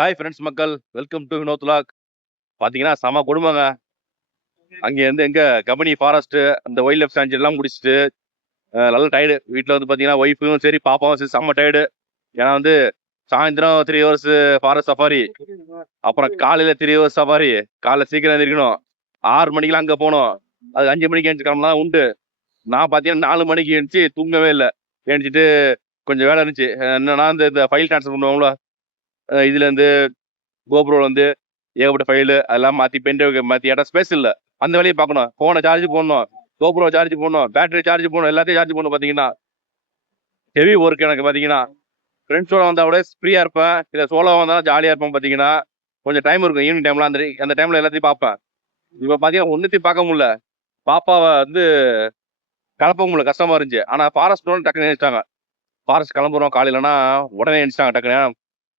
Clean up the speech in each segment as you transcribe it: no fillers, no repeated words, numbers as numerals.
Hi friends மக்கள், welcome to Vinod vlog. பார்த்தீங்கன்னா செம குடும்பங்க. அங்கேருந்து எங்க கபினி ஃபாரஸ்ட்டு அந்த வைல்ட் லைஃப் சாங்சுரிலாம் முடிச்சுட்டு நல்ல டயர்டு. வீட்டில் வந்து பார்த்தீங்கன்னா ஒய்ஃபும் சரி பாப்பாவும் சரி செம்ம டயர்டு. ஏன்னா வந்து சாயந்தரம் 3 ஹவர்ஸ் ஃபாரஸ்ட் சஃபாரி, அப்புறம் காலையில் 3 ஹவர்ஸ் சஃபாரி. காலைல சீக்கிரம் எழுந்திரிக்கணும், 6 மணிக்கெலாம் அங்கே போகணும். அது 5 மணிக்கு எழுந்துச்சு கிளம்பலாம் உண்டு. நான் பார்த்தீங்கன்னா 4 மணிக்கு எழுந்துச்சு, தூங்கவே இல்லை. எழுந்துச்சிட்டு கொஞ்சம் வேலை இருந்துச்சு. என்னன்னா இந்த ஃபைல் ட்ரான்ஸ்ஃபர் பண்ணுவாங்களோ, இதுலேருந்து கோப்ரோவில் வந்து ஏகப்பட்ட ஃபைலு அதெல்லாம் மாற்றி பென்ட்ரைவ் மாற்றி இடம் ஸ்பேஸ் இல்லை. அந்த வேலையை பார்க்கணும். ஃபோனை சார்ஜ் போடணும், கோப்ரோ சார்ஜ் போடணும், பேட்டரி சார்ஜ் போடணும், எல்லாத்தையும் சார்ஜ் போடணும். பார்த்தீங்கன்னா ஹெவி ஒர்க் எனக்கு. பார்த்தீங்கன்னா ஃப்ரெண்ட்ஸோட வந்தால் கூட ஃப்ரீயாக இருப்பேன், இல்லை சோலோவாக வந்தாலும் ஜாலியாக இருப்பேன். பார்த்தீங்கன்னா கொஞ்சம் டைம் இருக்கும் ஈவினிங் டைம்லாம். அந்த டைமில் எல்லாத்தையும் பார்ப்பேன். இப்போ பார்த்தீங்கன்னா ஒன்றுத்தையும் பார்க்க முடியல. பாப்பாவை வந்து கிளப்ப முடியல, கஷ்டமாக இருந்துச்சு. ஆனால் ஃபாரஸ்ட் டக்குன்னு எழுந்திட்டாங்க. ஃபாரஸ்ட் கிளம்புறோம் காலையிலனா உடனே எழுந்திட்டாங்க டக்குன்னு.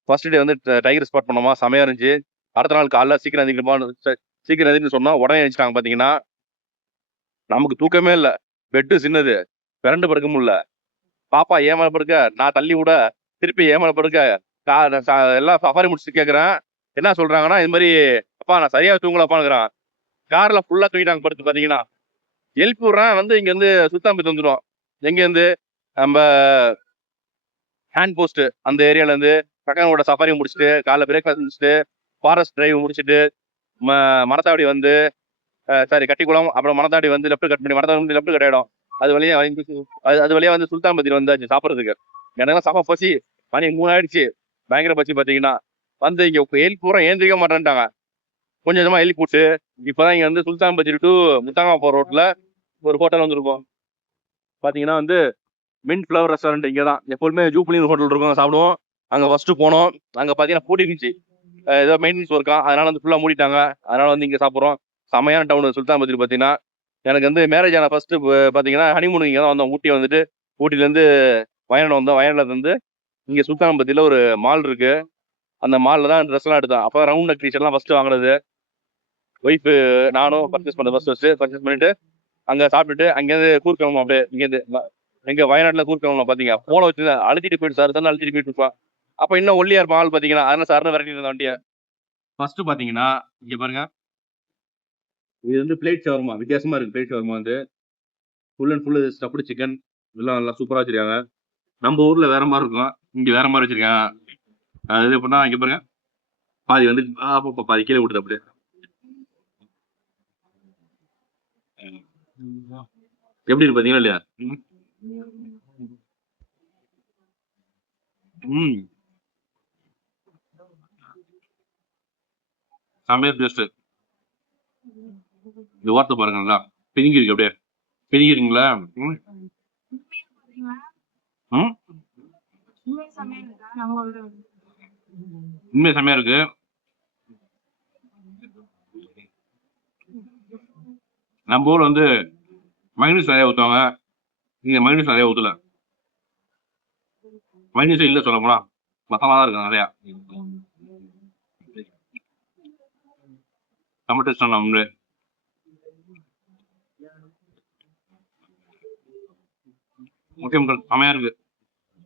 ஃபர்ஸ்ட் டே வந்து டைகர் ஸ்பாட் பண்ணோமா, செமையாக இருந்துச்சு. அடுத்த நாள் காலைல சீக்கிரம் எந்திரிக்கணும்னு சொன்னோம், உடனே எழுந்திட்டாங்க. பார்த்தீங்கன்னா நமக்கு தூக்கமே இல்லை. பெட்டு சின்னது, பிறண்டு படுக்க முடியல. பாப்பா ஏமல படுக்க, நான் தள்ளி விட திருப்பி ஏமல படுக்க. எல்லாம் சஃபாரி முடிச்சுட்டு கேட்குறேன், என்ன சொல்றாங்கன்னா இது மாதிரி, அப்பா நான் சரியா தூங்கலப்பான்னுக்குறான். காரில் ஃபுல்லாக தூங்கிட்டாங்க படுத்து. பார்த்தீங்கன்னா எழுப்பி விட்றேன், வந்து இங்கேருந்து சுத்தாம்பத்து வந்துடும். எங்கேருந்து நம்ம ஹேண்ட் போஸ்ட் அந்த ஏரியாலேருந்து பக்கனோட சஃபாரி முடிச்சுட்டு காலைல பிரேக்ஃபாஸ்ட் முடிச்சுட்டு ஃபாரஸ்ட் டிரைவ் முடிச்சுட்டு மரத்தாடி வந்து சாரி கட்டிக்குளம், அப்புறம் மரத்தாடி வந்து லெஃப்ட் கட் பண்ணி மரத்தாடி வந்து லெஃப்ட் கட் ஆகிடும். அது வழியாக வந்து சுல்தான்பத்தியில் வந்தாச்சு சாப்பிட்றதுக்கு. எனக்குலாம் சாப்பா பசி, மணி 3 ஆயிடுச்சு, பயங்கர பசி. பார்த்தீங்கன்னா வந்து இங்கே எழுப்பி பூரா ஏந்திரிக்க மாட்டேன்ட்டாங்க. கொஞ்சம் கொஞ்சமாக எழுப்பி போட்டு இப்போதான் இங்கே வந்து சுல்தான்பத்தி டு முத்தாங்கா போகிற ரோட்டில் ஒரு ஹோட்டல் வந்துருக்கோம். பார்த்தீங்கன்னா வந்து மின்ட் ஃப்ளவர் ரெஸ்டாரண்ட். இங்கே தான் எப்போதுமே ஜூப்ளின் ஹோட்டல் இருக்கும், சாப்பிடுவோம். அங்கே ஃபர்ஸ்ட்டு போனோம். அங்கே பார்த்தீங்கன்னா பூட்டி இருந்துச்சு, ஏதோ மெயின்டெனன்ஸ் ஒர்க்கா, அதனால வந்து ஃபுல்லாக மூடிட்டாங்க. அதனால வந்து இங்கே சாப்பிட்றோம். செமையான டவுன் சுல்தான்பத்தி. பார்த்தீங்கன்னா எனக்கு வந்து மேரேஜ் ஆன ஃபர்ஸ்ட் பார்த்தீங்கன்னா ஹனிமூன் இங்கே தான் வந்தோம். ஊட்டி வந்துட்டு ஊட்டிலேருந்து வயநாடு வந்தோம். வயநாடுல இருந்து இங்கே சுல்தான்பத்தியில் ஒரு மால் இருக்கு, அந்த மாலில் தான் ட்ரெஸ்லாம் எடுத்தோம். அப்போ ரவுண்ட் நெக் டீஷர்ட்லாம் ஃபர்ஸ்ட் வாங்குறது. ஒய்ஃபு நானும் பர்ச்சேஸ் பர்ச்சேஸ் பண்ணிட்டு அங்கே சாப்பிட்டுட்டு அங்கேருந்து கூர்க்கிழமோம். அப்படியே இங்கேருந்து எங்க வயநாட்டில் கூர்க்கிழமோம். பார்த்தீங்க போன வச்சு அழுத்திட்டு போயிட்டு சார் தான் அழுத்திட்டு போயிட்டு இருப்பான். அப்போ இன்னும் ஒல்லியா இருப்பான் ஆள். பார்த்தீங்கன்னா அதனால சார்னு விரட்டிட்டு இருந்த வண்டியை. ஃபர்ஸ்ட் பார்த்தீங்கன்னா இங்கே பாருங்க, இது வந்து பிளேட் ஷவர்மா. வித்தியாசமா இருக்கு பிளேட் ஷவர்மா வந்து. Full and full stuffed chicken, எல்லாம் நல்லா சூப்பராக வச்சிருக்காங்க. நம்ம ஊர்ல வேற மாதிரி இருக்கும், இங்க வேற மாதிரி வச்சிருக்காங்க. அது எப்படின்னா இங்க பாருங்க, பாதி வந்து பாதி கீழே விட்டுது அப்படியே. எப்படி இருக்கு பாத்தீங்களா இல்லையா? செம்மையா டேஸ்ட். இந்த வார்த்தை பாருங்களா, பிதுங்கி இருக்கு அப்படியே. பிதுங்கிறீங்களா? உண்மையா செம்மையா இருக்கு. நம்ம ஊர்ல வந்து மைனஸ் நிறைய ஊற்றுவாங்க, இங்க மைனஸ் நிறைய ஊற்றல. மைனஸ் இல்லை சொல்ல போனா, மசாலா தான் இருக்கு நிறையா. செம்ம டேஸ்ட் தான். உண்மையே ஓகே மக்கள், செம்மையா இருக்கு.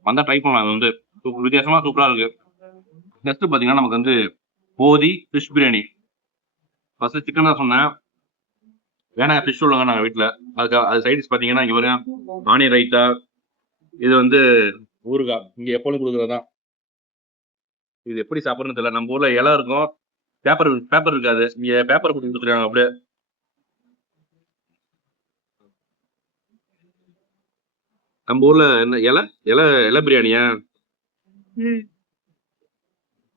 வந்தா ட்ரை பண்ணலாம். அது வந்து வித்தியாசமா சூப்பரா இருக்கு. நெக்ஸ்ட் பாத்தீங்கன்னா நமக்கு வந்து போதி ஃபிஷ் பிரியாணி. ஃபர்ஸ்ட் சிக்கன் தான் சொன்னேன், வேணா ஃபிஷ் சொல்லுங்க நாங்கள் வீட்டில். அது சைடிஸ் பார்த்தீங்கன்னா இங்கே பாருங்க, ஆனியன் ரைத்தா, இது வந்து ஊறுகாய். இங்கே எப்பொழுதும் கொடுக்குறதான். இது எப்படி சாப்பிட்றதுன்னு தெரியல. நம்ம ஊரில் இலை இருக்கும், பேப்பர் இருக்காது. இங்கே பேப்பர் கொடுத்துருக்காங்க அப்படியே. நம்ம ஊர்ல என்ன இலை இலை இலை பிரியாணியா?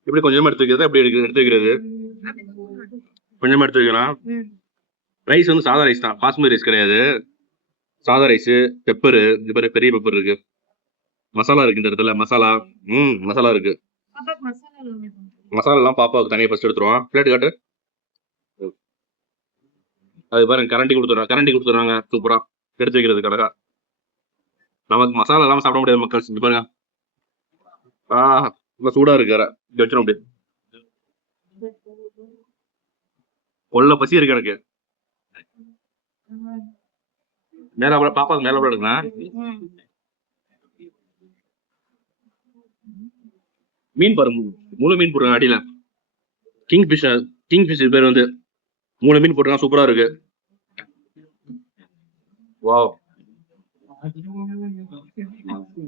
எப்படி கொஞ்சமா எடுத்து வைக்கிறது, அப்படி எடுத்து வைக்கிறது? கொஞ்சமா எடுத்து வைக்கலாம். ரைஸ் வந்து சாதா ரைஸ் தான், பாஸ்மதி ரைஸ் கிடையாது. சாதா ரைஸ், பெப்பரு, இது மாதிரி பெரிய பெப்பர் இருக்கு. மசாலா இருக்கு இந்த இடத்துல, மசாலா. மசாலா இருக்கு. மசாலா எல்லாம் பாப்பாவுக்கு தனியாக ஃபர்ஸ்ட் எடுத்துருவான். பிளேட் காட்டு. அது பாருங்க, கரண்டி கொடுத்துறாங்க சூப்பரா எடுத்து வைக்கிறது கடகா. நமக்கு மசாலா எல்லாம் சாப்பிட முடியாது மக்கள். செஞ்சு பாருங்க, ரொம்ப சூடா இருக்கு. இங்க வச்சிடும் அப்படியே. கொள்ள பசி இருக்கு எனக்கு. மேல பாப்பாவுக்கு மேல எடுக்கலாம். மீன் பாருங்க, முழு மீன் போடுறாங்க அடியில. கிங் ஃபிஷ் பேர் வந்து முழு மீன் போட்டுருக்காங்க, சூப்பரா இருக்கு. வாவ்,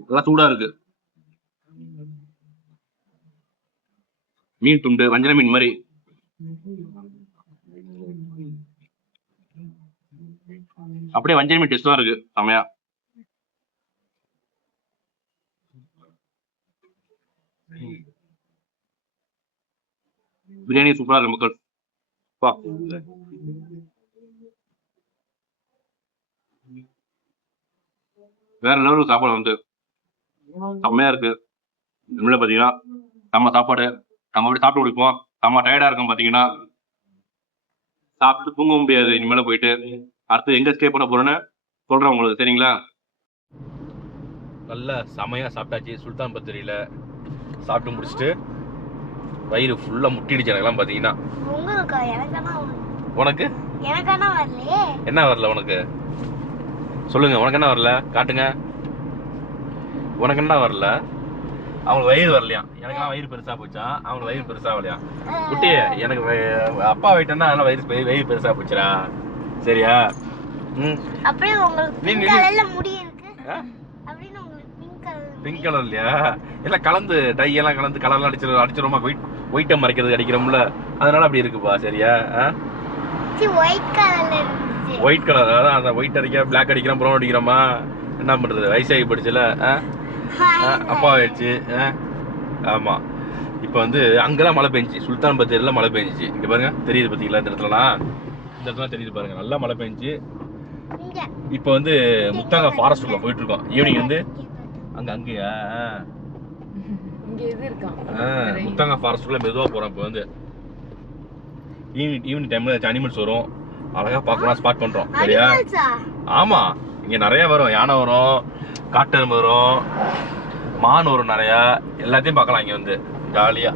நல்லா சூடா இருக்கு. மீன் துண்டு வஞ்சர மீன் மாதிரி. அப்படியே வஞ்சர மீன் டேஸ்ட் தான் இருக்கு, செமையா. பிரியாணி சூப்பரா இருக்கு மக்கள். வா, வேற லெவலுக்கு சாப்பாடு வந்து செம்மையா இருக்கு. இனிமேல் பார்த்தீங்கன்னா நம்ம சாப்பாடு நம்ம அப்படி சாப்பிட்டு முடிப்போம். நம்ம டயர்டா இருக்கும் பார்த்தீங்கன்னா சாப்பிட்டு தூங்க முடியாது. இனிமேல போயிட்டு அடுத்து எங்க ஸ்டே பண்ண போறோன்னு சொல்றேன் உங்களுக்கு, சரிங்களா? நல்லா செமையா சாப்பிட்டாச்சு. சுல்தான் பத்திரியில சாப்பிட்டு முடிச்சுட்டு வயிறு ஃபுல்லா முட்டிடுச்சு எனக்குலாம் பார்த்தீங்கன்னா. உனக்கு என்ன வரல? உனக்கு சொல்லுங்க, உனக்கு என்ன வரல? காட்டுங்க, உனக்கு என்ன வரல? அவங்களுக்கு வயிறு வரலையா? எனக்கெல்லாம் வயிறு பெருசா போச்சான், அவங்களுக்கு வயிறு பெருசா வரலையா? குட்டி, எனக்கு அப்பா வயிற்றுனா அதெல்லாம் வயிறு பெருசா போச்சுடா, சரியா? பிங்க் கலர் இல்லையா? எல்லாம் கலந்து டை எல்லாம் கலந்து கலர்லாம் அடிச்சிருமா, ஒயிட்டை மறைக்கிறது அடிக்கிறோம்ல, அதனால அப்படி இருக்குப்பா, சரியா? ஒயிட் கலர், அதான் அந்த ஒயிட் அடிக்கிறோம், பிளாக் அடிக்கிறோம், ப்ரௌன் அடிக்கிறோமா, என்ன பண்றது, வயசாகி போயிடுச்சுல, அப்பா ஆயிடுச்சு. ஆமா, இப்போ வந்து அங்கெல்லாம் மழை பெஞ்சிச்சு, சுல்தான் பத்தேரியில் மழை பெஞ்சிச்சு. இங்க பாருங்க, தெரியுது பார்த்தீங்களா? இந்த இடத்துல தெரியுது பாருங்க, நல்லா மழை பெஞ்சிச்சு. இப்போ வந்து முத்தாங்க ஃபாரஸ்ட்டுக்குள்ள போயிட்டு இருக்கோம். ஈவினிங் வந்து அங்கேயா முத்தாங்க ஃபாரஸ்ட்டுக்குள்ள மெதுவா போறோம். இப்போ வந்து ஈவினிங் டைம்ல அனிமல்ஸ் வரும், அழகா பார்க்கலாம், ஸ்பாட் பண்றோம், சரியா? ஆமா, இங்க நிறைய வரும், யானை வரும், காட்டெருமை வரும், மான் வரும், நிறைய எல்லாத்தையும் பார்க்கலாம் இங்க வந்து ஜாலியா.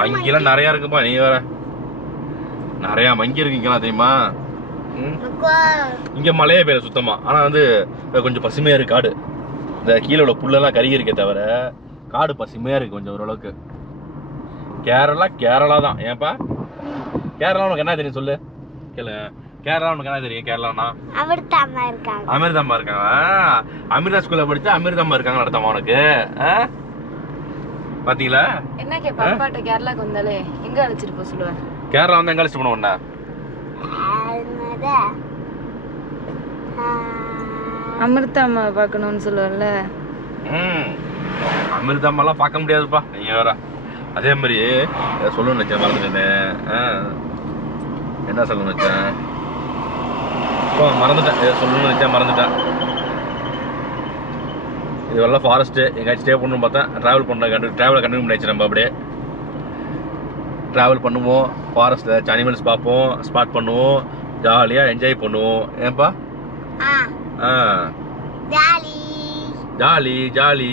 மங்கிலாம் நிறைய இருக்குப்பா, நீ வேற நிறைய மங்கி இருக்கு இங்கெல்லாம், தெரியுமா? இங்க மழையே பெய்யல சுத்தமா, ஆனா வந்து கொஞ்சம் பசுமையா இருக்கு காடு. இந்த கீழே உள்ள புல்லெல்லாம் கருகி இருக்கே தவிர காடு பசுமையா இருக்கு கொஞ்சம் ஓரளவுக்கு. கேரளா தான். ஏன்பா கேரளா உனக்கு என்ன தெரியும் சொல்லு? கேளு, கேரளா உனக்கு என்ன தெரியும்? கேரளானா அமிர்தம்மா இருக்காங்க. அமிர்தா ஸ்கூல்ல படிச்சா அமிர்தம்மா இருக்காங்க நடத்தமா உனக்கு? பாத்தீங்களா? என்ன கேப்பாட்ட கேரளாக்கு வந்தாலே எங்க அழைச்சிட்டு போக சொல்லுவேன்? கேரளா வந்து எங்க அழைச்சிட்டு போன உன்ன? அமிர்தம்மா பார்க்கணும்னு சொல்லுவல்ல. அமிர்தம்மாலாம் பார்க்க முடியாதுப்பா, நீங்க வேற. அதே மாதிரி சொல்லணும்னு நினைச்சேன், மறந்துட்டேன். என்ன சொல்லணும்னு நினைச்சேன், மறந்துட்டேன். சொல்லணும்னு நினைச்சேன், மறந்துட்டேன். இதெல்லாம் ஃபாரஸ்ட்டு எங்கேயாச்சும் ஸ்டே பண்ணணும்னு பார்த்தா ட்ராவல் கண்டினியூ பண்ணியாச்சு. நம்ம அப்படியே ட்ராவல் பண்ணுவோம், ஃபாரஸ்ட்டில் அனிமல்ஸ் பார்ப்போம், ஸ்பாட் பண்ணுவோம், ஜாலியாக என்ஜாய் பண்ணுவோம். ஏன்பா? Jolly jolly.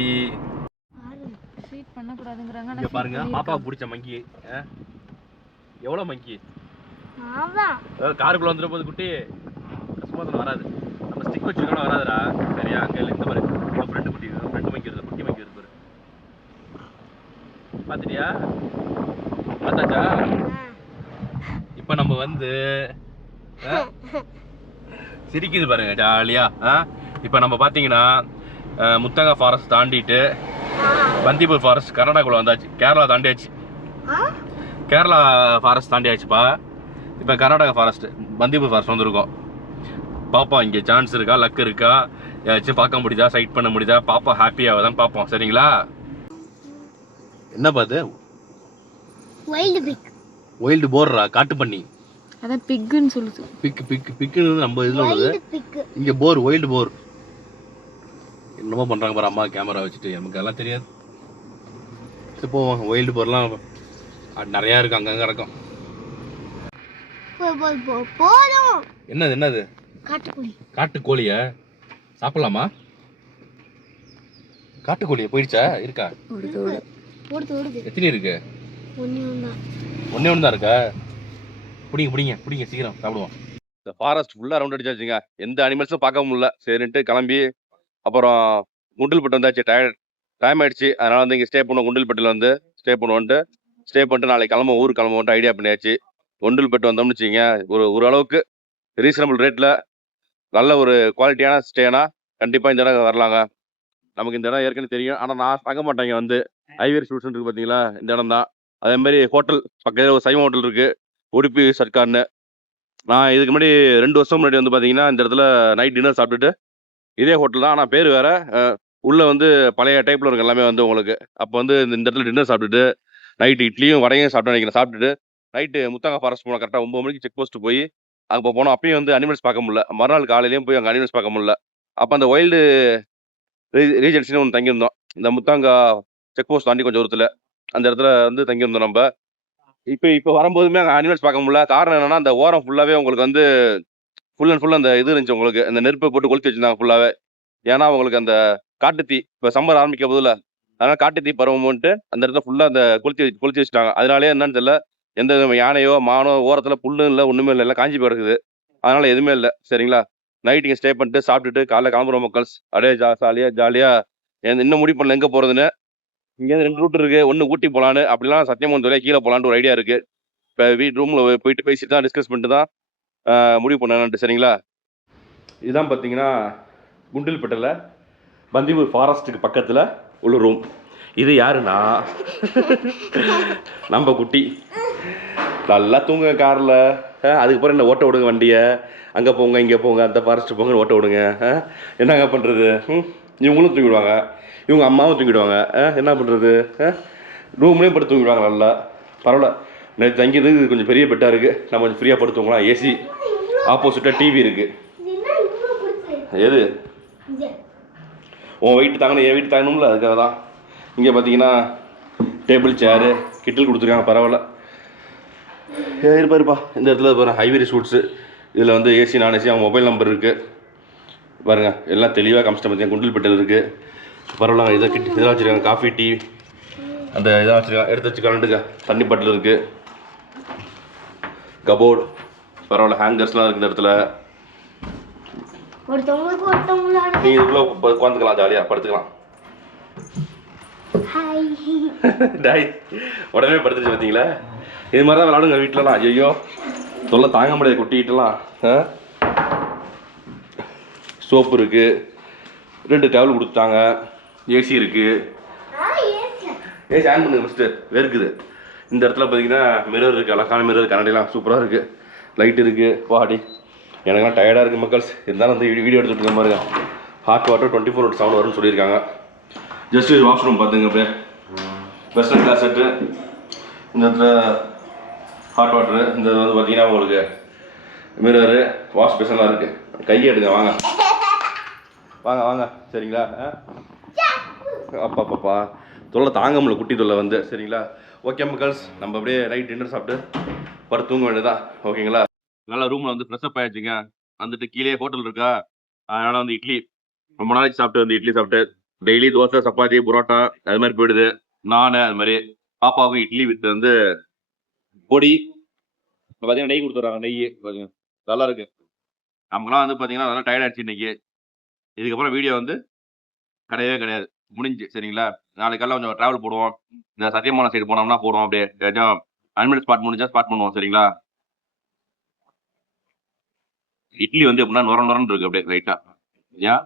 இங்க பாருங்க, பாப்பாவுக்கு பிடிச்ச மங்கி. எவ்வளோ மங்கி காருக்குள்ள வந்துடும் போது குட்டி, கஷ்டமாக வராது. நம்ம ஸ்டிக் வச்சுருக்கோம், வராதுடா, சரியா? அங்கே இந்த மாதிரி ஃப்ரெண்டு குட்டி, ஃப்ரெண்டு மங்கி வருது, குட்டி மங்கி வருது பாரு. பார்த்துட்டியா? பார்த்தாச்சா? இப்போ நம்ம வந்து சிரிக்குது பாருங்க ஜாலியா. இப்போ நம்ம பார்த்தீங்கன்னா முத்தங்கா ஃபாரஸ்ட் தாண்டிட்டு பந்திப்பூர் ஃபாரஸ்ட் கர்நாடகாக்குள்ள வந்தாச்சு. கேரளா தாண்டியாச்சு, கேரளா ஃபாரஸ்ட் தாண்டியாச்சுப்பா. இப்போ கர்நாடகா ஃபாரஸ்ட் பந்திப்பூர் ஃபாரஸ்ட் வந்துருக்கோம். பாப்பா இங்கே சான்ஸ் இருக்கா, லக் இருக்கா, ஏதாச்சும் பார்க்க முடியுதா, சைட் பண்ண முடியுதா, பாப்பா ஹாப்பியாகதான் பார்ப்போம், சரிங்களா? என்ன பாத்து? வைல்டு போர்ரா, காட்டு பண்ணி. அதான் பிக்குன்னு சொல்லுது. பிக்குன்னு நம்ம இதில் உள்ளது. இங்கே போர், வைல்டு போர். என்னமோ பண்ணுறாங்க பாரு அம்மா கேமரா வச்சுட்டு, நமக்கு அதெல்லாம் தெரியாது. சரி போவோம். வைல்டு போர்லாம் நிறையா இருக்கு, அங்கங்கே இருக்கும். என்னது? காட்டுக்கோழியா? சாப்பிடலாமா? காட்டுக்கோழியா போயிடுச்சா? இருக்கா? எத்தனை இருக்கு? ஒன்னே ஒன்று தான் இருக்கா? பிடிங்க சீக்கிரம் சாப்பிடுவோம். இந்த ஃபாரஸ்ட் ஃபுல்லாக ரவுண்ட் அடிச்சாச்சுங்க, எந்த அனிமல்ஸும் பார்க்க முடியல. சரின்ட்டு கிளம்பி அப்புறம் முண்டில்பட்டு வந்தாச்சு. டயர்ட் டைம் ஆயிடுச்சு. அதனால வந்து இங்கே ஸ்டே பண்ணுவோம். குண்டில்பேட்டில் வந்து ஸ்டே பண்ணுவோன்ட்டு ஸ்டே பண்ணிட்டு நாளைக்கு ஊருக்கு கிளம்புவோன்ட்டு ஐடியா பண்ணியாச்சு. குண்டில்பேட்டு வந்தோம்னு வச்சுங்க, ஓரளவுக்கு ரீசனபிள் ரேட்டில் நல்ல ஒரு குவாலிட்டியான ஸ்டேனா கண்டிப்பாக இந்த இடம் வரலாங்க. நமக்கு இந்த இடம் ஏற்கனவே தெரியும். ஆனால் நான் தங்க மாட்டேங்க வந்து ஐவேரி ஸ்டூட்ஸ் இருக்குது பார்த்தீங்களா, இந்த இடம் தான். அதே மாதிரி ஹோட்டல் பக்கத்தில் ஒரு சைவ ஹோட்டல் இருக்குது, உடுப்பி சர்க்கார்னு. நான் இதுக்கு முன்னாடி 2 வருஷம் முன்னாடி வந்து பார்த்தீங்கன்னா இந்த இடத்துல நைட் டின்னர் சாப்பிட்டுட்டு இதே ஹோட்டல் தான், ஆனால் பேர் வேறு. உள்ளே வந்து பழைய டைப்பில் இருக்கும் எல்லாமே வந்து உங்களுக்கு. அப்போ வந்து இந்த இடத்துல டின்னர் சாப்பிட்டுட்டு நைட்டு இட்லியும் வடையும் சாப்பிட்டு நினைக்கிறேன். சாப்பிட்டுட்டு நைட்டு முத்தாங்க ஃபாரஸ்ட் போனோம். கரெக்டாக 9 மணிக்கு செக் போஸ்ட் போய் அங்கே போனோம். அப்பயும் வந்து அனிமல்ஸ் பார்க்க முடியல. மறுநாள் காலையிலையும் போய் அங்கே அனிமல்ஸ் பார்க்க முடியல. அப்போ அந்த வைல்டு ரீஜென்சின்னு ஒன்று தங்கியிருந்தோம். இந்த முத்தாங்கா செக் போஸ்ட் தாண்டி கொஞ்சம் தூரத்தில் அந்த இடத்துல வந்து தங்கியிருந்தோம் நம்ம. இப்போ வரும்போதுமே அங்கே அனிமல்ஸ் பார்க்க முடியல. காரணம் என்னன்னா, அந்த ஓரம் ஃபுல்லாகவே உங்களுக்கு வந்து ஃபுல் அண்ட் ஃபுல் அந்த இது இருந்துச்சு உங்களுக்கு. அந்த நெருப்பை போட்டு கொளுத்தி வச்சிருந்தாங்க ஃபுல்லாகவே. ஏன்னா உங்களுக்கு அந்த காட்டுத்தீ இப்போ சம்மர் ஆரம்பிக்க போதில்ல, அதனால காட்டுத்தீ பரவும்ன்ட்டு அந்த இடத்துல ஃபுல்லாக அந்த கொளுத்தி வச்சுட்டாங்க. அதனாலே என்னன்னு தெரியல, எந்த யானையோ மானோ ஓரத்தில் புல்லும் இல்லை, ஒன்றுமே இல்லை, எல்லாம் காஞ்சி கிடக்குது. அதனால எதுவுமே இல்லை. சரிங்களா, நைட் இங்கே ஸ்டே பண்ணிட்டு சாப்பிட்டுட்டு காலைல கிளம்புறோம் மக்கள்ஸ். அப்படியே ஜாலியாக இன்னும் முடிவு பண்ணல எங்கே போகிறதுன்னு. இங்கேருந்து 2 ரூட் இருக்குது. ஒன்று ஊட்டி போகலான்னு, அப்படிலாம் சத்தியமங்கலம் வழியாக கீழே போகலான்னு ஒரு ஐடியா இருக்குது. இப்போ ரூமில் போயிட்டு பேசிட்டு தான் டிஸ்கஸ் பண்ணிட்டு தான் முடிவு பண்ணலான்ட்டு. சரிங்களா, இதுதான் பார்த்தீங்கன்னா குண்டில்பேட்டில் பந்திப்பூர் ஃபாரஸ்ட்டுக்கு பக்கத்தில் உள்ள ரூம். இது யாருன்னா நம்ம குட்டி. நல்லா தூங்க காரில். அதுக்கப்புறம் என்ன ஓட்ட விடுங்க வண்டியை, அங்கே போங்க இங்கே போங்க அந்த ஃபாரஸ்ட்டு போங்க ஓட்ட விடுங்க. என்னங்க பண்ணுறது? இவங்களும் தூங்கிடுவாங்க, இவங்க அம்மாவும் தூங்கிடுவாங்க. என்ன பண்ணுறது? ரூம்லேயும் படுத்து தூங்கிடுவாங்க. நல்லா பரவாயில்ல. நேற்று தங்கியது கொஞ்சம் பெரிய பெட்டாக இருக்குது. நம்ம கொஞ்சம் ஃப்ரீயாக படுத்துவோங்களா. ஏசி ஆப்போசிட்டாக டிவி இருக்குது. எது உன் வெயிட் தாங்கணும், என் வெயிட் தாங்கணும்ல, அதுக்காக தான். இங்கே பார்த்தீங்கன்னா டேபிள் சேரு கிட்டில் கொடுத்துருக்காங்க. பரவாயில்ல. இருப்பா இந்த இடத்துல பாருங்கள் ஐவேரி ஸ்வீட்ஸு. இதில் வந்து ஏசி நான் ஏசி அவங்க மொபைல் நம்பர் இருக்குது பாருங்கள். எல்லாம் தெளிவாக காமிச்சிட்டேன் பார்த்தீங்க. குண்டில்பேட்டில் இருக்குது. பரவாயில்ல. இதை இதெல்லாம் வச்சுருக்காங்க. காஃபி டீ அந்த இதாக வச்சுருக்காங்க. எடுத்து வச்சு கரண்ட்டுங்க. தண்ணி பாட்டில் இருக்குது. கபோர்டு பரவாயில்ல. ஹேங்கர்ஸ்லாம் இருக்குது இந்த இடத்துல. நீ இதுக்குள்ள உட்காந்துக்கலாம், ஜாலியாக படுத்துக்கலாம். டாய் உடனே படுத்துச்சு பார்த்தீங்களா. இது மாதிரி தான் விளாடுங்க வீட்டிலலாம். ஐயோ தொல்லை தாங்க முடியாது குட்டிக்கிட்டலாம். சோப்பு இருக்குது, 2 டேபிள் கொடுத்தாங்க, ஏசி இருக்குது. ஏசி ஆன் பண்ணுங்க ஃபஸ்ட்டு, வேர்க்குது. இந்த இடத்துல பார்த்தீங்கன்னா மிரர் இருக்குது, அழகான மிரர், கண்ணாடிலாம் சூப்பராக இருக்குது. லைட் இருக்குது. பாடி எனக்குலாம் டயர்டாக இருக்குது மக்கள்ஸ். இருந்தாலும் வந்து வீடியோ எடுத்துகிட்டு இருக்க மாதிரி ஹாட் வாட்டர் 24/7 வரும்னு சொல்லியிருக்காங்க. ஜஸ்ட் வாஷ்ரூம் பார்த்துங்க. அப்படியே வெஸ்டர்ன் கிளாஸ் செட்டு. இந்த இடத்துல ஹாட் வாட்டரு. இந்த வந்து பார்த்தீங்கன்னா உங்களுக்கு மிரரு, வாஷ் பேசன்லாம் இருக்குது. கையை எடுங்க. வாங்க வாங்க வாங்க. சரிங்களா. அப்பாப்பா தொல்லை தாங்க முடியல குட்டி தொல்லை வந்து. சரிங்களா. ஓகே மக்கள்ஸ், நம்ம அப்படியே நைட் டின்னர் சாப்பிட்டு படுத்து தூங்க வேண்டியதான். ஓகேங்களா. நல்லா ரூமில் வந்து ஃப்ரெஷ்அப் ஆகிடுச்சிங்க. வந்துட்டு கீழே ஹோட்டல் இருக்கா, அதனால் வந்து இட்லி ரொம்ப நாளைக்கு சாப்பிட்டு வந்து இட்லி சாப்பிட்டு டெய்லி தோசை சப்பாத்தி புரோட்டா அது மாதிரி போயிடுது. நான் அது மாதிரி பாப்பாவுக்கும் இட்லி வித்து வந்து பொடி பார்த்தீங்கன்னா நெய் கொடுத்துட்றாங்க. நெய் கொஞ்சம் நல்லா இருக்குது. நமக்குலாம் வந்து பார்த்தீங்கன்னா நல்லா டயர்ட் ஆகிடுச்சு இன்றைக்கி. இதுக்கப்புறம் வீடியோ வந்து கிடையவே கிடையாது, முடிஞ்சு. சரிங்களா. நாளைக்கெல்லாம் கொஞ்சம் ட்ராவல் போடுவோம். இந்த சத்தியமான சைடு போனோம்னா போடுவோம். அப்படியே ஏதாச்சும் அனிமல் ஸ்பாட் முடிஞ்சா ஸ்பாட் பண்ணுவோம். சரிங்களா. இட்லி வந்து எப்படின்னா நொரன்னு இருக்கு. அப்படியே ரைட்டா ஏன்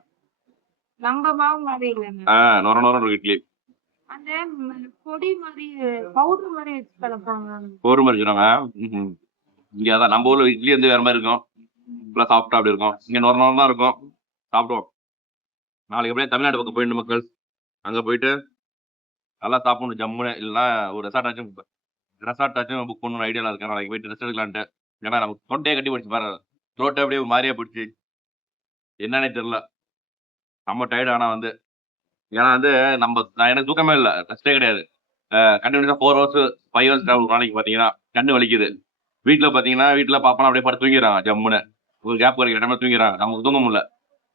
நம்ம மாவு மாதிரி இல்லைங்க, நொரன்னு இருக்கு இட்லி. அந்த பொடி மாதிரி பவுடர் மாதிரி வச்சு கலப்பாங்க. ஒரு மாதிரி சொல்லுவாங்க. இங்கே அதான் நம்ம ஊரில் இட்லி வந்து வேறு மாதிரி இருக்கும். ஃபுல்லாக சாஃப்டாக அப்படி இருக்கும். இங்கே நொர தான் இருக்கும். சாப்பிடுவோம். நாளைக்கு அப்படியே தமிழ்நாடு பக்கம் போயிட்டு மக்கள், அங்கே போயிட்டு நல்லா சாப்பிடணும் ஜம்முன்னு. இல்லைன்னா ஒரு ரெசார்ட்டாச்சும் புக் பண்ணணும் ஐடியாவில் இருக்கேன். நாளைக்கு போயிட்டு ரெஸ்ட் எடுக்கலான்ட்டு. ஏன்னா நமக்கு தொண்டையே கட்டி போயிடுச்சு பாரு. த்ரோட்டை அப்படியே மாதிரியா போயிடுச்சு, என்னன்னே தெரில. நம்ம டயர்டு. ஆனால் வந்து ஏன்னா வந்து நான் எனக்கு தூக்கமே இல்லை, ரெஸ்ட்டே கிடையாது. கண்டினியூஸாக 4 hours 5 hours ட்ராவல் நாளைக்கு பார்த்தீங்கன்னா கண்ணு வலிக்குது. வீட்டில் பார்த்தீங்கன்னா வீட்டில் பாப்பா அப்படியே படுத்து தூங்கிடுறாங்க ஜம்முன்னு. ஒரு கேப் கிடைக்கிற டைமில் தூங்கிடுறாங்க. நமக்கு தூங்க முடியல.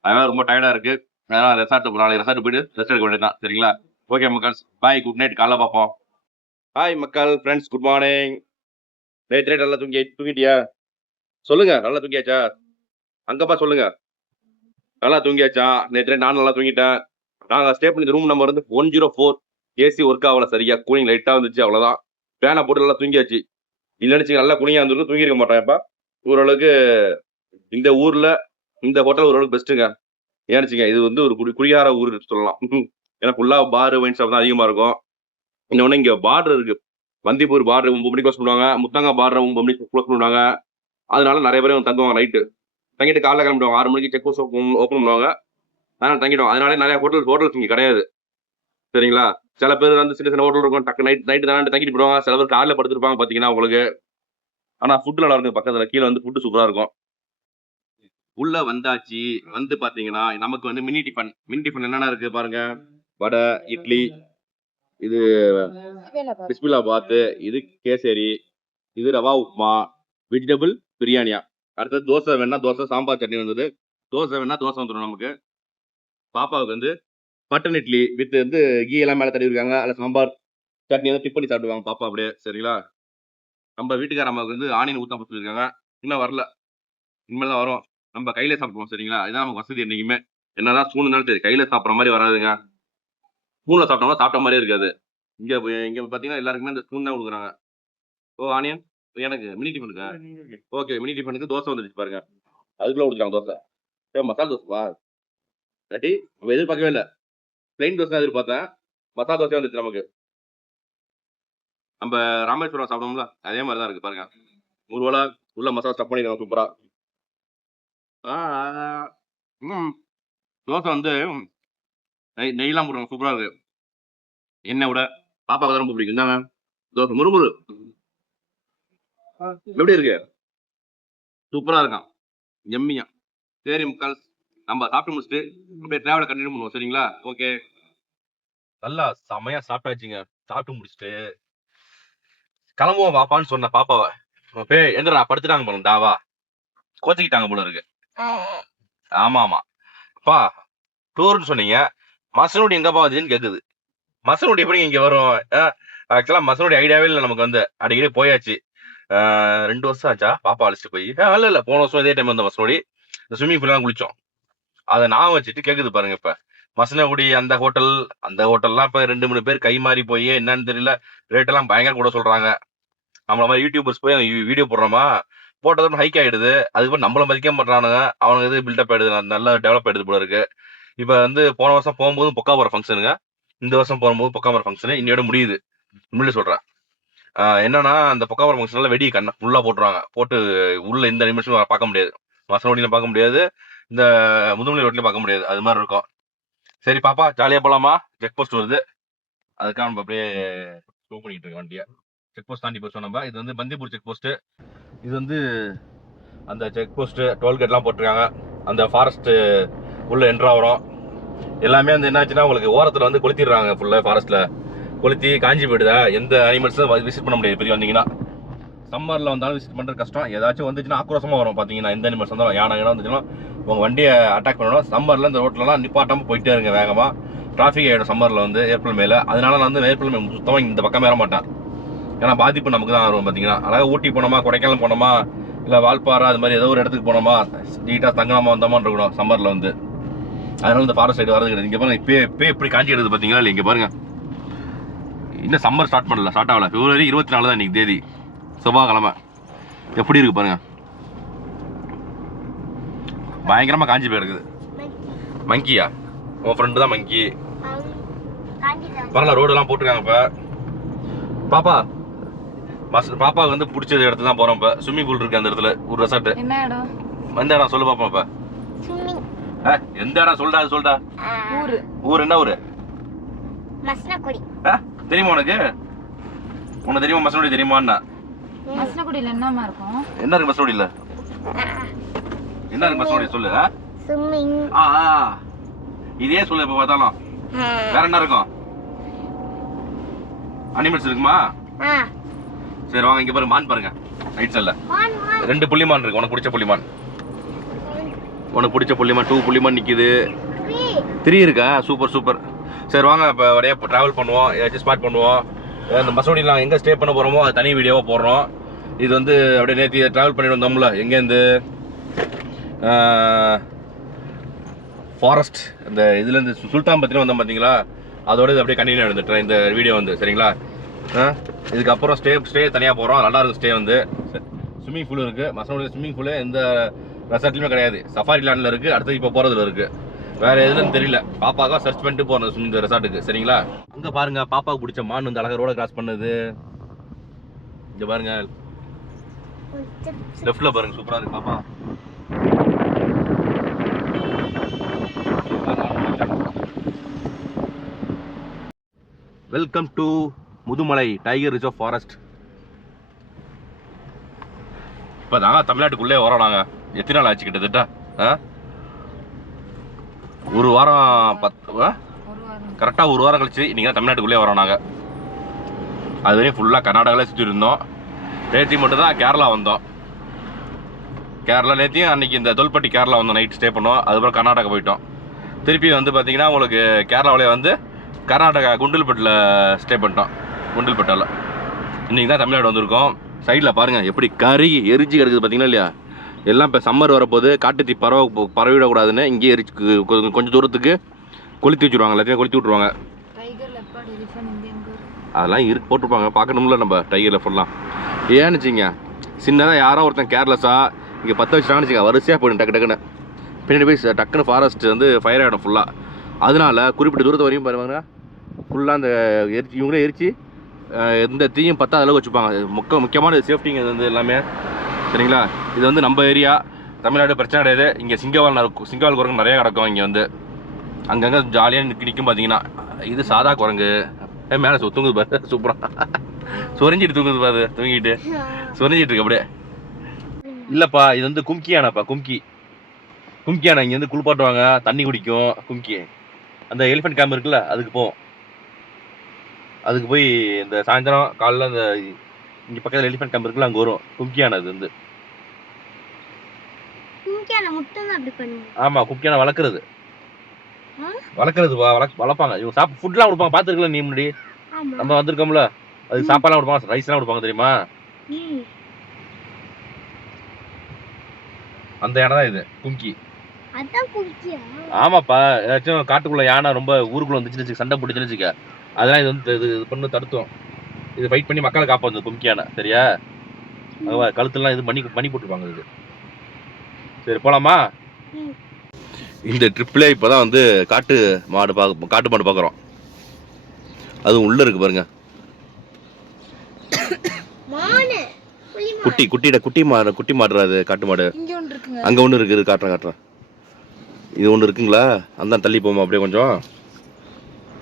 அதனால ரொம்ப டயர்டாக இருக்குது. அதனால் நாளைக்கு ரெசார்ட்டு போயிட்டு ரெஸ்ட் எடுக்க வேண்டியது தான். சரிங்களா. ஓகே மக்கள்ஸ், பாய், குட் நைட். காலைல பார்ப்போம். ஹாய் மக்கள், ஃப்ரெண்ட்ஸ், குட் மார்னிங். நேற்று நல்லா தூங்கிட்டியா? சொல்லுங்க, நல்லா தூங்கியாச்சா? அங்கப்பா சொல்லுங்க. நல்லா தூங்கியாச்சா? நேற்று நான் நல்லா தூங்கிட்டேன். நாங்கள் ஸ்டே பண்ணி ரூம் நம்பர் வந்து 104. ஏசி ஒர்க் ஆகல சரியா, கூலிங் லைட்டாக வந்துச்சு, அவ்வளோதான். ஃபேனை போட்டு நல்லா தூங்கியாச்சு. இல்லைன்னு நல்லா குனியாக இருந்துட்டு தூங்கியிருக்க மாட்டேன். இப்போ ஓரளவுக்கு இந்த ஊரில் இந்த ஹோட்டல் ஓரளவுக்கு பெஸ்ட்டுங்க. ஏன்னுச்சுங்க, இது வந்து ஒரு குடியார ஊர் சொல்லலாம். ஏன்னா ஃபுல்லாக பார் ஒயின் ஷாப் தான் அதிகமாக இருக்கும். இன்னொன்று இங்கே பார்டர் இருக்குது. வந்திப்பூர் பார்டர் 9 மணிக்கு க்ளோஸ் பண்ணுவாங்க, முத்தங்கா பார்டர் 9 மணிக்கு க்ளோஸ் பண்ணுவாங்க. அதனால நிறைய பேர் தங்குவாங்க நைட்டு. தங்கிட்டு காலைல கிளம்பிடுவாங்க. 6 மணிக்கு செக் போஸ்ட் ஓப்பன் பண்ணுவாங்க. அதனால தங்கிடுவாங்க. அதனால நிறைய ஹோட்டல்ஸ் இங்கே கிடையாது. சரிங்களா? சில பேர் வந்து சின்ன சின்ன ஹோட்டல் இருக்கும், டக்கு நைட்டு தானே தங்கிட்டு போடுவாங்க. சில பேர் காலையில் படுத்துருப்பாங்க பார்த்தீங்கன்னா உங்களுக்கு. ஆனால் ஃபுட்டு நல்லா இருக்கும். பக்கத்தில் கீழே வந்து ஃபுட்டு சூப்பராக இருக்கும். உள்ள வந்தாச்சு. வந்து பார்த்தீங்கன்னா நமக்கு வந்து மினி டிஃபன் என்னென்ன இருக்கு பாருங்க. வடை, இட்லி, இது பிஸ்மில்லா பாத்து, இது கேசரி, இது ரவா உப்புமா, வெஜிடபிள் பிரியாணியா. அடுத்தது தோசை வேணா தோசை, சாம்பார் சட்னி வந்தது. தோசை வேணா தோசை வந்துடும் நமக்கு. பாப்பாவுக்கு வந்து பட்டன் இட்லி வித் வந்து கீ எல்லாம் மேலே தடவி இருக்காங்க. அதில் சாம்பார் சட்னி வந்து டிப் பண்ணி சாப்பிடுவாங்க பாப்பா அப்படியே. சரிங்களா? நம்ம வீட்டுக்கார அம்மாவுக்கு வந்து ஆனியன் ஊற்றாம சொல்லியிருக்காங்க. இன்னும் வரல, இனிமேல் தான் வரும். நம்ம கையில சாப்பிடுவோம். சரிங்களா? இதுதான் நமக்கு வசதி. என்றைக்குமே என்னதான் ஸ்பூன் சரி, கையில சாப்பிட்ற மாதிரி வராதுங்க. ஸ்பூனில் சாப்பிட்டோம்னா சாப்பிட்ட மாதிரியே இருக்காது. இங்கே பார்த்தீங்கன்னா எல்லாருக்குமே இந்த ஸ்பூன் தான் கொடுக்குறாங்க. ஓ ஆனியன் எனக்கு மினி டிஃபனுக்கா? ஓகே, மினி டிஃபனுக்கு தோசை வந்துருச்சு பாருங்க. அதுக்குள்ளே கொடுத்துருக்காங்க தோசை. மசாலா தோசைப்பா. இல்லாட்டி நம்ம எதிர்பார்க்கவே இல்லை. பிளைன் தோசை தான் எதிர்பார்த்தேன். மசாலா தோசை வந்துச்சு நமக்கு. நம்ம ராமேஸ்வரம் சாப்பிட்டோம்ல அதே மாதிரி தான் இருக்கு பாருங்க. ஒரு வேளை உள்ள மசாலா ஸ்டப் பண்ணிடுவாங்க சூப்பரா. தோசை வந்து நெய்லாம் போடுவாங்க, சூப்பரா இருக்கு. என்ன விட பாப்பாவுக்கு தான் ரொம்ப பிடிக்கும். இந்தாங்க தோசை முறுமுறு. எப்படி இருக்கு? சூப்பரா இருக்கான், எம்மியா. சரி முக்கால் நம்ம சாப்பிட்டு முடிச்சுட்டு அப்படியே டிராவலை கண்டினியூ பண்ணுவோம். சரிங்களா? ஓகே. நல்லா செமையா சாப்பிட்டாச்சுங்க. சாப்பிட்டு முடிச்சுட்டு கிளம்புவோம் பாப்பான்னு சொன்ன பாப்பாவை. எங்கடா படுத்துட்டாங்க போல, தாவா கோச்சிக்கிட்டாங்க போல இருக்கு. ஆமா அப்பா டூர்னு சொன்னீங்க, மசனோடி எங்கப்பா வந்துன்னு கேக்குது. மசனோடி எப்படி இங்க வரும்? ஆக்சுவலா மசனோடி ஐடியாவே இல்லை நமக்கு. வந்து அடிக்கடி போயாச்சு. 2 வருஷம் ஆச்சா பாப்பா அழைச்சிட்டு போய்? இல்ல போன வருஷம் இதே டைம் வந்த மசனோடி இந்த ஸ்விம்மிங் பூல் எல்லாம் குளிச்சோம். அதை நான் வச்சுட்டு கேக்குது பாருங்க. இப்ப மசனகுடி அந்த ஹோட்டல்லாம் இப்ப 2-3 பேர் கை மாறி போய் என்னன்னு தெரியல, ரேட் எல்லாம் பயங்கர கூட சொல்றாங்க. நம்மள மாதிரி யூடியூபர்ஸ் போய் வீடியோ போடுறோமா, போட்டதும் ஹைக் ஆயிடுது. அதுக்கப்புறம் நம்மள மதிக்க மாட்டானுங்க. அவனுக்கு இது பில்டப் ஆயிடுது, நல்லா டெவலப் ஆயிடுது போல இருக்கு. இப்ப வந்து போன வருஷம் போகும்போது பொக்காமர ஃபங்க்ஷனுங்க, இந்த வருஷம் போகும்போது பொக்காமர ஃபங்க்ஷனு இன்னையோட முடியுது. உண்மையிலே சொல்றேன். என்னன்னா அந்த பொக்காமர ஃபங்க்ஷன்ல வெடி கண்ணை ஃபுல்லா போட்டுருவாங்க. போட்டு உள்ள இந்த நிமிஷம் பார்க்க முடியாது, மசனோடியில பார்க்க முடியாது, இந்த முதுமலை ரோட்லயும் பார்க்க முடியாது. அது மாதிரி இருக்கும். சரி பாப்பா ஜாலியா போலாமா? செக் போஸ்ட் வருது, அதுக்காக நம்ம அப்படியே ஸ்லோ பண்ணிட்டு இருக்கோம் வண்டியா. செக் போஸ்ட் தாண்டி போச்சோம் நம்ம. இது வந்து பந்திப்பூர் செக் போஸ்ட். இது வந்து அந்த செக் போஸ்ட் டோல்கேட்லாம் போட்டிருக்காங்க. அந்த ஃபாரஸ்ட் உள்ள என்ட்ரா வரும். எல்லாமே வந்து என்னாச்சுன்னா உங்களுக்கு ஓரத்தில் வந்து கொளுத்திடுறாங்க. ஃபுல்லாக ஃபாரஸ்ட்ல கொளுத்தி காஞ்சி போயிடுதா. எந்த அனிமல்ஸும் விசிட் பண்ண முடியாது பெரிய வந்தீங்கன்னா. சம்மரில் வந்தாலும் விசிட் பண்ணுறது கஷ்டம். ஏதாச்சும் வந்துச்சுன்னா ஆக்ரோஷமாக வரும் பார்த்தீங்கன்னா. எந்த அனிமல்ஸ் வந்தாலும் யானை வந்துச்சுன்னா உங்கள் வண்டியை அட்டாக் பண்ணணும். சம்மரில் இந்த ரோட்லலாம் நிப்பாட்டாமல் போயிட்டே இருங்க வேகமாக. டிராஃபிக் ஆகிடும் சம்மரில் வந்து ஏப்ரல் மேலே. அதனால நான் வந்து ஏப்ரல் மே சுத்தமாக இந்த பக்கம் ஏற மாட்டேன். ஏன்னா பாதிப்பு நமக்கு தான் வரும் பார்த்தீங்கன்னா. அழகாக ஊட்டி போனோமா, கொடைக்கானல் போனோமா, இல்லை வால்பாறை அது மாதிரி ஏதோ ஒரு இடத்துக்கு போனோமா, நீட்டாக தங்கலாமா வந்தோமான்னு இருக்கணும் சம்மரில் வந்து. அதனால இந்த ஃபாரஸ்ட் சைடு வரது கிடையாது. இங்கே பாருங்க இப்போ எப்படி காஞ்சி எடுக்குது பார்த்தீங்களா இல்லை? இங்கே பாருங்க, இன்னும் சம்மர் ஸ்டார்ட் பண்ணல, ஸ்டார்ட் ஆகல. பிப்ரவரி 24 தான் இன்னைக்கு தேதி, செவ்வாய்க்கிழமை. எப்படி இருக்கு பாருங்க, பயங்கரமாக காஞ்சி போயிருக்குது. மங்கியா? உன் ஃப்ரெண்டு தான் மங்கி. பரவாயில்ல, ரோடெல்லாம் போட்டிருக்காங்க. இப்போ பாப்பா பாப்பாவுக்கு வந்து பிடிச்ச இடத்துல தான் போறோம். இப்போ ஸ்விம்மிங் பூல் இருக்கு அந்த இடத்துல, ஒரு ரெசார்ட். என்ன இடம்? எந்த இடம் சொல்லு பாப்பா. இப்ப எந்த இடம் சொல்டா, அது சொல்டா. ஊர் என்ன ஊரு? மசனகுடி. தெரியுமா உனக்கு? உனக்கு தெரியுமா மசனகுடி? தெரியுமான்னா மசனகுடியில என்னமா இருக்கும்? என்ன இருக்கு மசனகுடியில? என்ன இருக்கு மசனகுடி சொல்லு. ஸ்விம்மிங். இதே சொல்லு இப்ப பார்த்தாலும். வேற என்ன இருக்கும்? அனிமல்ஸ் இருக்குமா? சரி வாங்க, இங்க பாருங்க, மான் பாருங்க ரைட் சைடுல 2 புள்ளிமான் இருக்கு. உனக்கு பிடிச்ச புள்ளிமான், உனக்கு பிடிச்ச புள்ளிமான் 2 புள்ளிமான் நிக்குது. 3 இருக்கா? Super super. சரி வாங்க இப்போ அப்படியே ட்ராவல் பண்ணுவோம், ஏதாச்சும் ஸ்பாட் பண்ணுவோம். அந்த மசூடியில் நாங்கள் எங்கே ஸ்டே பண்ண போகிறோமோ அது தனி வீடியோவாக போடுறோம். இது வந்து அப்படியே நேற்று ட்ராவல் பண்ணிட்டு வந்தோம்ல, எங்கேருந்து ஃபாரஸ்ட் இந்த இதுலேருந்து சுல்தான் பத்திரம் வந்தோம் பார்த்தீங்களா, அதோட இது அப்படியே கண்டினியூ எடுத்துட்டேன் இந்த வீடியோ வந்து. சரிங்களா? இதுக்கப்புறம் ஸ்டே தனியாக போகிறோம். நல்லா இருக்கும் ஸ்டே வந்து. ஸ்விம்மிங் பூல் இருக்குது. மசனோட ஸ்விம்மிங் பூலு எந்த ரெசார்ட்லையுமே கிடையாது. சஃபாரி லேண்டில் இருக்குது. அடுத்து இப்போ போகிறதுல இருக்குது. வேறு எதுன்னு தெரியல. பாப்பாக்காக சர்ச் பண்ணிட்டு போகிறோம் இந்த ரெசார்ட்டுக்கு. சரிங்களா? அங்கே பாருங்கள், பாப்பாவுக்கு பிடிச்ச மான் வந்து அழகாக ரோட கிராஸ் பண்ணுது. இங்கே பாருங்க, லெஃப்டில் பாருங்க, சூப்பராக இருக்கு பாப்பா. Welcome to Mudumalai tiger reserve forest. இப்போ தாங்க தமிழ்நாட்டுக்குள்ளே வரோம் நாங்கள். எத்தனை நாள் ஆச்சு கிட்டத்தட்ட? ஒரு வாரம் கரெக்டாக ஒரு வாரம் கழிச்சு இன்றைக்கி தான் தமிழ்நாட்டுக்குள்ளே வரோம் நாங்கள். அது வரையும் ஃபுல்லாக கர்நாடகாவில் சுற்றி இருந்தோம். நேற்று மட்டும் தான் கேரளா வந்தோம். கேரளா நேற்றையும் அன்றைக்கி இந்த தொல்பட்டி கேரளா வந்தோம், நைட் ஸ்டே பண்ணோம். அதுக்கப்புறம் கர்நாடகா போயிட்டோம். திருப்பி வந்து பார்த்திங்கன்னா உங்களுக்கு கேரளாவிலே வந்து கர்நாடகா குண்டல்பட்டில் ஸ்டே பண்ணிட்டோம். குண்டல்பட்டில் இன்றைக்கி தான் தமிழ்நாடு வந்திருக்கோம். சைடில் பாருங்கள் எப்படி கறி எரிஞ்சு கிடக்குது பார்த்தீங்களா இல்லையா? எல்லாம் இப்போ சம்மர் வரப்போது காட்டுத்தீ பரவிடக்கூடாதுன்னு இங்கேயே எரிச்சு கொஞ்சம் தூரத்துக்கு கொளுத்தி வச்சுருவாங்க. எல்லாத்தையும் கொளுத்தி விட்ருவாங்க. அதெல்லாம் போட்டிருப்பாங்க, பார்க்கணும்ல நம்ம டைகர் லெஃப்ட்லாம். ஏன்னு வச்சிங்க, சின்னதாக யாரோ ஒருத்தன் கேர்லெஸ்ஸாக இங்கே 10 வச்சுட்டான்னு வச்சுங்க, வரிசையாக போயிடும் டக்குன்னு. பின்னாடி போய் டக்குன்னு ஃபாரஸ்ட் வந்து ஃபயர் ஆகிடும் ஃபுல்லாக. அதனால குறிப்பிட்ட தூரத்தை வரையும் பாருவாங்க ஃபுல்லாக அந்த எரிச்சு இவங்களே எரிச்சு எந்த தீயும் பத்தாத அளவுக்கு வச்சுப்பாங்க. முக்கியமான சேஃப்டிங்க இது வந்து எல்லாமே. சரிங்களா? இது வந்து நம்ம ஏரியா தமிழ்நாடு, பிரச்சனை கிடையாது. இங்கே சிங்கவால் குரங்கு நிறையா கிடக்கும். இங்கே வந்து அங்கங்கே ஜாலியாக நிற்கும் பார்த்தீங்கன்னா. இது சாதா குரங்கு மேலே தூங்குது பாரு, சூப்பராக சொரிஞ்சிட்டு தூங்குது பாரு, தூங்கிட்டு சொரிஞ்சிட்டு இருக்கு அப்படியே. இல்லைப்பா, இது வந்து கும்கி யானைப்பா. கும்கி யானை இங்கே வந்து குளிப்பாட்டுவாங்க, தண்ணி குடிக்கும். கும்கி அந்த எலிஃபென்ட் கேம்ப் இருக்குல்ல, அதுக்கு போய் இந்த சாயந்தரம் காலைல அந்த இங்கே பக்கத்தில் எலிஃபென்ட் கேம்ப் இருக்குல்ல, அங்கே வரும் கும்கி யானை. அது வந்து ஆமாம், கும்கி யானை வளர்க்குறதுப்பா. வளர்ப்பாங்க இவங்க. ஃபுட்லாம் கொடுப்பாங்க, பார்த்துருக்கல நீ முன்னாடி நம்ம வந்திருக்கோம்ல, அதுக்கு சாப்பாடுலாம் கொடுப்பாங்க, ரைஸ்லாம் கொடுப்பாங்க தெரியுமா? அந்த யானை தான் இது கும்கி. ஆமாப்பா, ஏதாச்சும் காட்டுக்குள்ள யானை ரொம்ப ஊருக்குள்ள வந்துச்சுன்னு சண்டை பிடிச்சுன்னு வச்சுக்க, அதெல்லாம் இது வந்து இது பண்ணி தடுத்தோம். இது ஃபைட் பண்ணி மக்களை காப்பாந்து கும்கி யானை. சரியா? கழுத்துலாம் இது பண்ணி போட்டுருப்பாங்க இது. சரி, போலாமா? இந்த ட்ரிப்ல இப்போதான் வந்து காட்டு மாடு பார்க்குறோம். அது உள்ள இருக்கு பாருங்க, குட்டி மாடுறாது காட்டு மாடு. அங்க ஒண்ணு இருக்கு, காட்டுறேன். இது ஒண்ணு இருக்குங்களா? அந்த தள்ளி போமா அப்படியே கொஞ்சம்.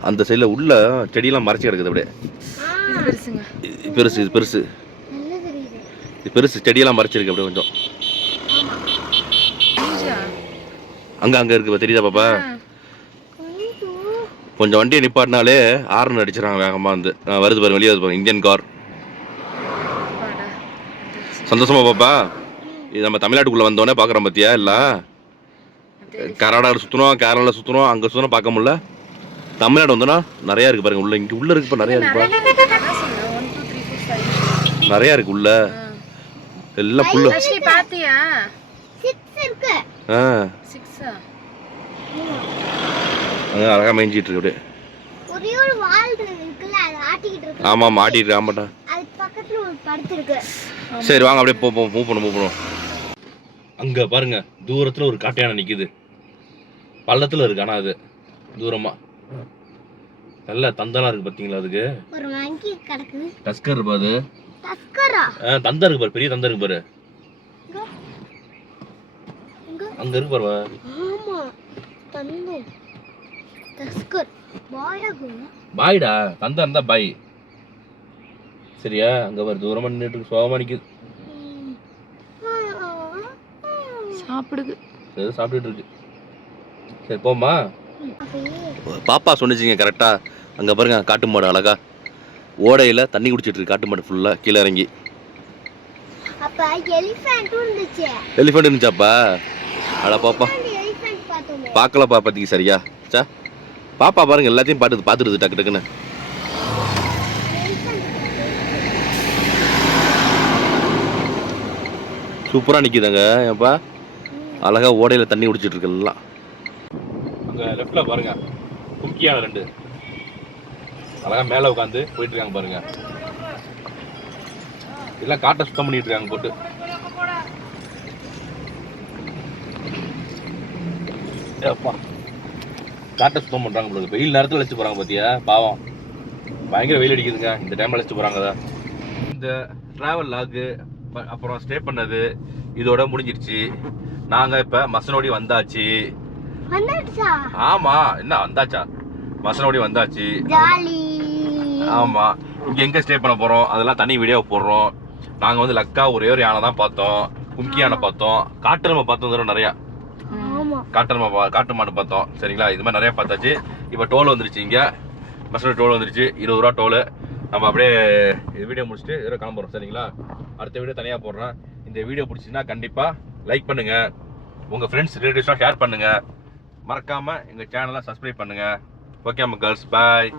அந்த சைடுல உள்ள செடியெல்லாம் மறைச்சு கிடக்குது அப்படியே. இது பெருசு செடியெல்லாம் மறைச்சிருக்கு அப்படியே கொஞ்சம். அங்க இருக்கு, தெரியுதா பாப்பா? கொஞ்சம் வண்டியை நிப்பாட்டினாலே ஆர்ன் அடிச்சிடறாங்க வேகமா. வந்து வருது பாருங்க, வெளியே வருது பாருங்க, இந்தியன் கார். சந்தோஷமா பாப்பா? இது நம்ம தமிழ்நாட்டுக்குள்ள வந்தோடனே பாக்குறோம் பாத்தியா? இல்ல கர்நாடகா சுத்தணும், கேரளால சுத்தணும், அங்க சுத்தணும், பார்க்க முடியல. தமிழ்நாடு வந்தோன்னா நிறைய இருக்கு பாருங்க. உள்ள இருக்குப்பா, நிறைய இருக்குப்பா, நிறைய இருக்கு உள்ள. எல்லாம் புல்லு. அழகா மேய்ஞ்சிட்டு இருக்கு அப்படியே. ஆமா ஆட்டிட்டு ஆமாட்டா. சரி வாங்க அப்படியே மூவ் பண்ணுவோம். அங்க பாருங்க, தூரத்துல ஒரு காட்டு யானை நிக்குது. பள்ளத்துல இருக்கு, ஆனா அது தூரமா நல்ல தந்தெல்லாம் இருக்கு பாத்தீங்களா? அதுக்கு டஸ்கர் இருக்கு பாரு. தந்தம் இருக்கு பாரு, பெரிய தந்தம் இருக்கு பாரு. அங்க இருக்கு பாரு. பாய்டா, தந்தம் இருந்தா பாய். சரியா? அங்க பாரு, தூரமா நின்னுட்டு சோகமா நிக்குது. சாப்பிட்டுட்டு இருக்கு. சரி போமா. பாப்பா சொன்னிச்சிங்க கரெக்டா. அங்க பாருங்க, காட்டு மாடு அழகா ஓடையில தண்ணி குடிச்சிட்டு இருக்கு. காட்டு மாடு ஃபுல்லா கீழே இறங்கி. எலிஃபென்ட் இருந்துச்சாப்பா? அட பாப்பா, பார்க்கலப்பா பாத்தீங்க. சரியா? பாப்பா பாருங்க, எல்லாத்தையும் பார்த்துடுது டக்கு டக்குன்னு. சூப்பரா நிக்குதாங்க. ஏப்பா அழகா ஓடையில தண்ணி குடிச்சிட்டு இருக்கு எல்லாம். அங்க லெஃப்ட்ல பாருங்க கும்கியான 2 அழகா மேல உட்காந்து போயிட்டு இருக்காங்க பாருங்க. எல்லாம் காட்டை சுத்தம் பண்ணிட்டு இருக்காங்க போட்டு. ஏப்பா காட்டை சுத்தம் பண்றாங்க போல. வெயில் நேரத்துல அழைச்சு போறாங்க பாத்தியா, பாவம் பயங்கர வெயில் அடிக்குதுங்க. இந்த டைம்ல அழைச்சு போறாங்க. இந்த டிராவல் லாகு அப்புறம் ஸ்டே பண்ணது இதோட முடிஞ்சிருச்சு. நாங்க இப்ப மசனோடி வந்தாச்சு. வந்துடுச்சா? ஆமா, என்ன வந்தாச்சா, மசனோடி வந்தாச்சு. ஜாலி. ஆமா, இங்க எங்க ஸ்டே பண்ண போறோம் அதெல்லாம் தனி வீடியோ போடுறோம். நாங்க வந்து லக்கா ஒரே ஒரு யானை தான் பார்த்தோம், கும்கி யானை பார்த்தோம், காட்டெருமை பார்த்தோம், நிறைய காட்டு மாடு பார்த்தோம். சரிங்களா, இது மாதிரி நிறைய பார்த்தாச்சு. இப்ப டோல் வந்துருச்சு, இங்க மசனோடி டோல் வந்துருச்சு, 20 ரூபா டோல். நம்ம அப்படியே வீடியோ முடிச்சுட்டு இதோ கிளம்புறோம். சரிங்களா, அடுத்த வீடியோ தனியா போடுறேன். இந்த வீடியோ பிடிச்சின்னா கண்டிப்பா லைக் பண்ணுங்க, உங்க ஃப்ரெண்ட்ஸ் ரிலேட்டிவ்ஸ்லாம் ஷேர் பண்ணுங்க, மறக்காம எங்க சேனலை சப்ஸ்கிரைப் பண்ணுங்க. ஓகே கேர்ள்ஸ், பாய்.